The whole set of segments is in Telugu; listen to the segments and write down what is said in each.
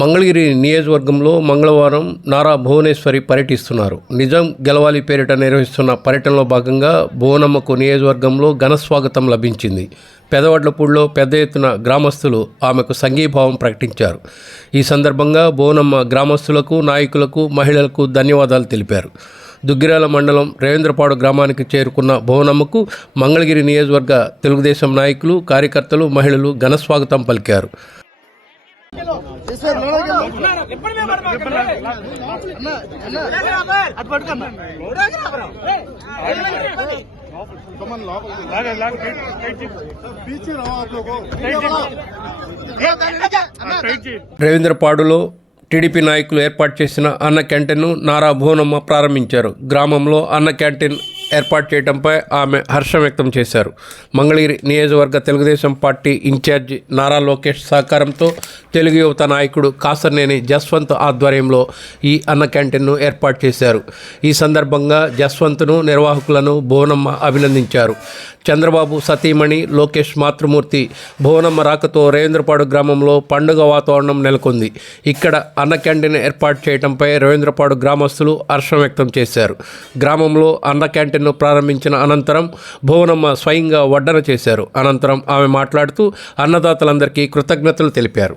మంగళగిరి నియోజకవర్గంలో మంగళవారం నారా భువనేశ్వరి పర్యటిస్తున్నారు. నిజం గెలవాలి పేరిట నిర్వహిస్తున్న పర్యటనలో భాగంగా భువనమ్మకు నియోజకవర్గంలో ఘనస్వాగతం లభించింది. పెదవడ్లపూడిలో పెద్ద ఎత్తున గ్రామస్తులు ఆమెకు సంఘీభావం ప్రకటించారు. ఈ సందర్భంగా భువనమ్మ గ్రామస్తులకు నాయకులకు మహిళలకు ధన్యవాదాలు తెలిపారు. దుగ్గిరాల మండలం రేవేంద్రపాడు గ్రామానికి చేరుకున్న భువనమ్మకు మంగళగిరి నియోజకవర్గ తెలుగుదేశం నాయకులు కార్యకర్తలు మహిళలు ఘనస్వాగతం పలికారు. రవీంద్రపాడులో టీడీపీ నాయకులు ఏర్పాటు చేసిన అన్న క్యాంటీన్ను నారా భువనమ్మ ప్రారంభించారు. గ్రామంలో అన్న క్యాంటీన్ ఏర్పాటు చేయడంపై ఆమె హర్షం వ్యక్తం చేశారు. మంగళగిరి నియోజకవర్గ తెలుగుదేశం పార్టీ ఇన్ఛార్జి నారా లోకేష్ సహకారంతో తెలుగు యువత నాయకుడు కాసర్నేని జస్వంత్ ఆధ్వర్యంలో ఈ అన్న క్యాంటీన్ను ఏర్పాటు చేశారు. ఈ సందర్భంగా జస్వంత్ను నిర్వాహకులను భువనమ్మ అభినందించారు. చంద్రబాబు సతీమణి లోకేష్ మాతృమూర్తి భువనమ్మ రాకతో రేవేంద్రపాడు గ్రామంలో పండుగ వాతావరణం నెలకొంది. ఇక్కడ అన్న క్యాంటీన్ ఏర్పాటు చేయడంపై రవీంద్రపాడు గ్రామస్తులు హర్షం వ్యక్తం చేశారు. గ్రామంలో అన్న క్యాంటీన్ను ప్రారంభించిన అనంతరం భువనమ్మ స్వయంగా వడ్డన చేశారు. అనంతరం ఆమె మాట్లాడుతూ అన్నదాతలందరికీ కృతజ్ఞతలు తెలిపారు.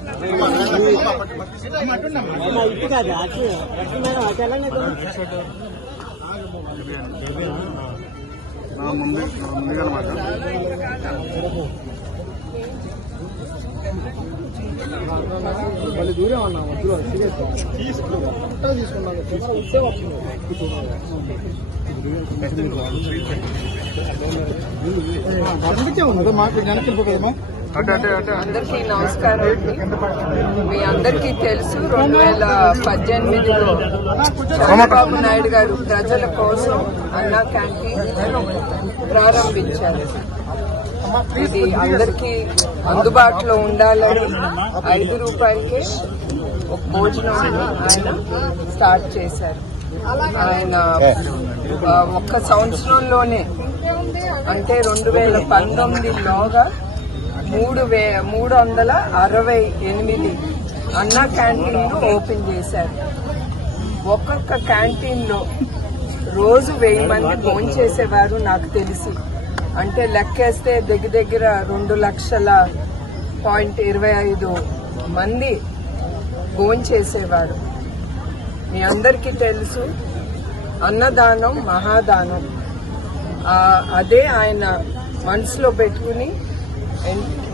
రా నా ముందు నా ముందుగా అనమాట మళ్ళీ దూరం అన్నా వద్దు తీసుకున్నాను తీసుకున్నాను ఉంటే వస్తున్నాను పంపించే కదమ్మా మాకు అంటే అందరికీ నమస్కారం అండి. మీ అందరికీ తెలుసు రెండు వేల పద్దెనిమిదిలో చంద్రబాబు నాయుడు గారు ప్రజల కోసం అన్నా క్యాంటీన్ ప్రారంభించారు. ఇది అందరికీ అందుబాటులో ఉండాలని ఐదు రూపాయలకే ఒక భోజనాన్ని ఆయన స్టార్ట్ చేశారు. ఆయన ఒక్క సంవత్సరంలోనే అంటే రెండు వేల పంతొమ్మిదిలోగా మూడు వే మూడు వందల అరవై ఎనిమిది అన్న క్యాంటీన్లు ఓపెన్ చేశారు. ఒక్కొక్క క్యాంటీన్లో రోజు వెయ్యి మంది ఫోన్ చేసేవారు నాకు తెలిసి. అంటే లెక్కేస్తే దగ్గర దగ్గర రెండు లక్షల పాయింట్ ఇరవై ఐదు మంది ఫోన్ చేసేవారు. మీ అందరికీ తెలుసు అన్నదానం మహాదానం. అదే ఆయన మనసులో పెట్టుకుని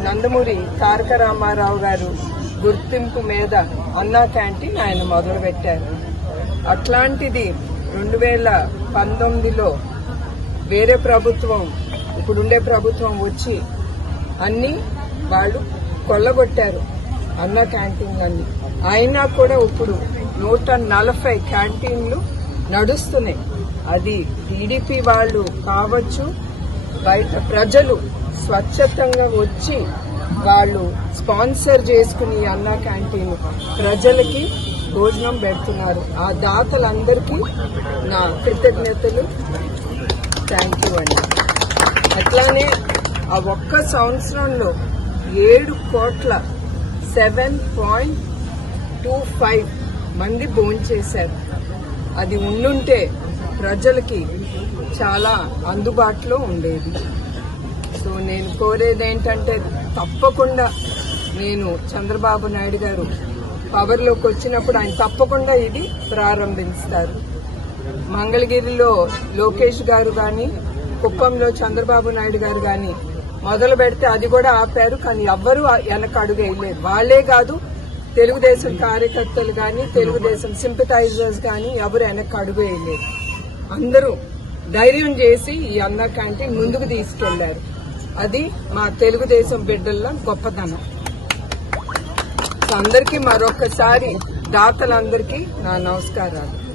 నందమూరి తారక రామారావు గారు గుర్తింపు మీద అన్నా క్యాంటీన్ ఆయన మొదలుపెట్టారు. అట్లాంటిది రెండు వేల పంతొమ్మిదిలో వేరే ప్రభుత్వం ఇప్పుడుండే ప్రభుత్వం వచ్చి అన్ని వాళ్ళు కొల్లగొట్టారు అన్న క్యాంటీన్ అన్ని. అయినా కూడా ఇప్పుడు నూట నలభై క్యాంటీన్లు నడుస్తున్నాయి. అది టీడీపీ వాళ్ళు కావచ్చు బయట ప్రజలు స్వచ్ఛతంగా వచ్చి వాళ్ళు స్పాన్సర్ చేసుకుని అన్న క్యాంటీన్ ప్రజలకి భోజనం పెడుతున్నారు. ఆ దాతలందరికీ నా కృతజ్ఞతలు. థ్యాంక్ యూ అండి. అట్లానే ఆ ఒక్క సంవత్సరంలో ఏడు కోట్ల సెవెన్ పాయింట్ టూ ఫైవ్ మంది భోంచేశారు. అది ఉండుంటే ప్రజలకి చాలా అందుబాటులో ఉండేది. సో నేను కోరేది ఏంటంటే తప్పకుండా నేను చంద్రబాబు నాయుడు గారు పవర్లోకి వచ్చినప్పుడు ఆయన తప్పకుండా ఇది ప్రారంభిస్తారు. మంగళగిరిలో లోకేష్ గారు కానీ కుప్పంలో చంద్రబాబు నాయుడు గారు కానీ మొదలు పెడితే అది కూడా ఆపారు. కానీ ఎవ్వరూ వెనక అడుగు వేయలేదు వాళ్ళే కాదు తెలుగుదేశం కార్యకర్తలు కానీ తెలుగుదేశం సింపథైజర్స్ కానీ ఎవరు వెనక అడుగు వేయలేదు. అందరూ ధైర్యం చేసి ఈ అన్న క్యాంటీన్ ముందుకు తీసుకెళ్ళారు. అది మా తెలుగుదేశం బిడ్డల్లో గొప్పతనం. అందరికీ మరొకసారి దాతలందరికీ నా నమస్కారాలు.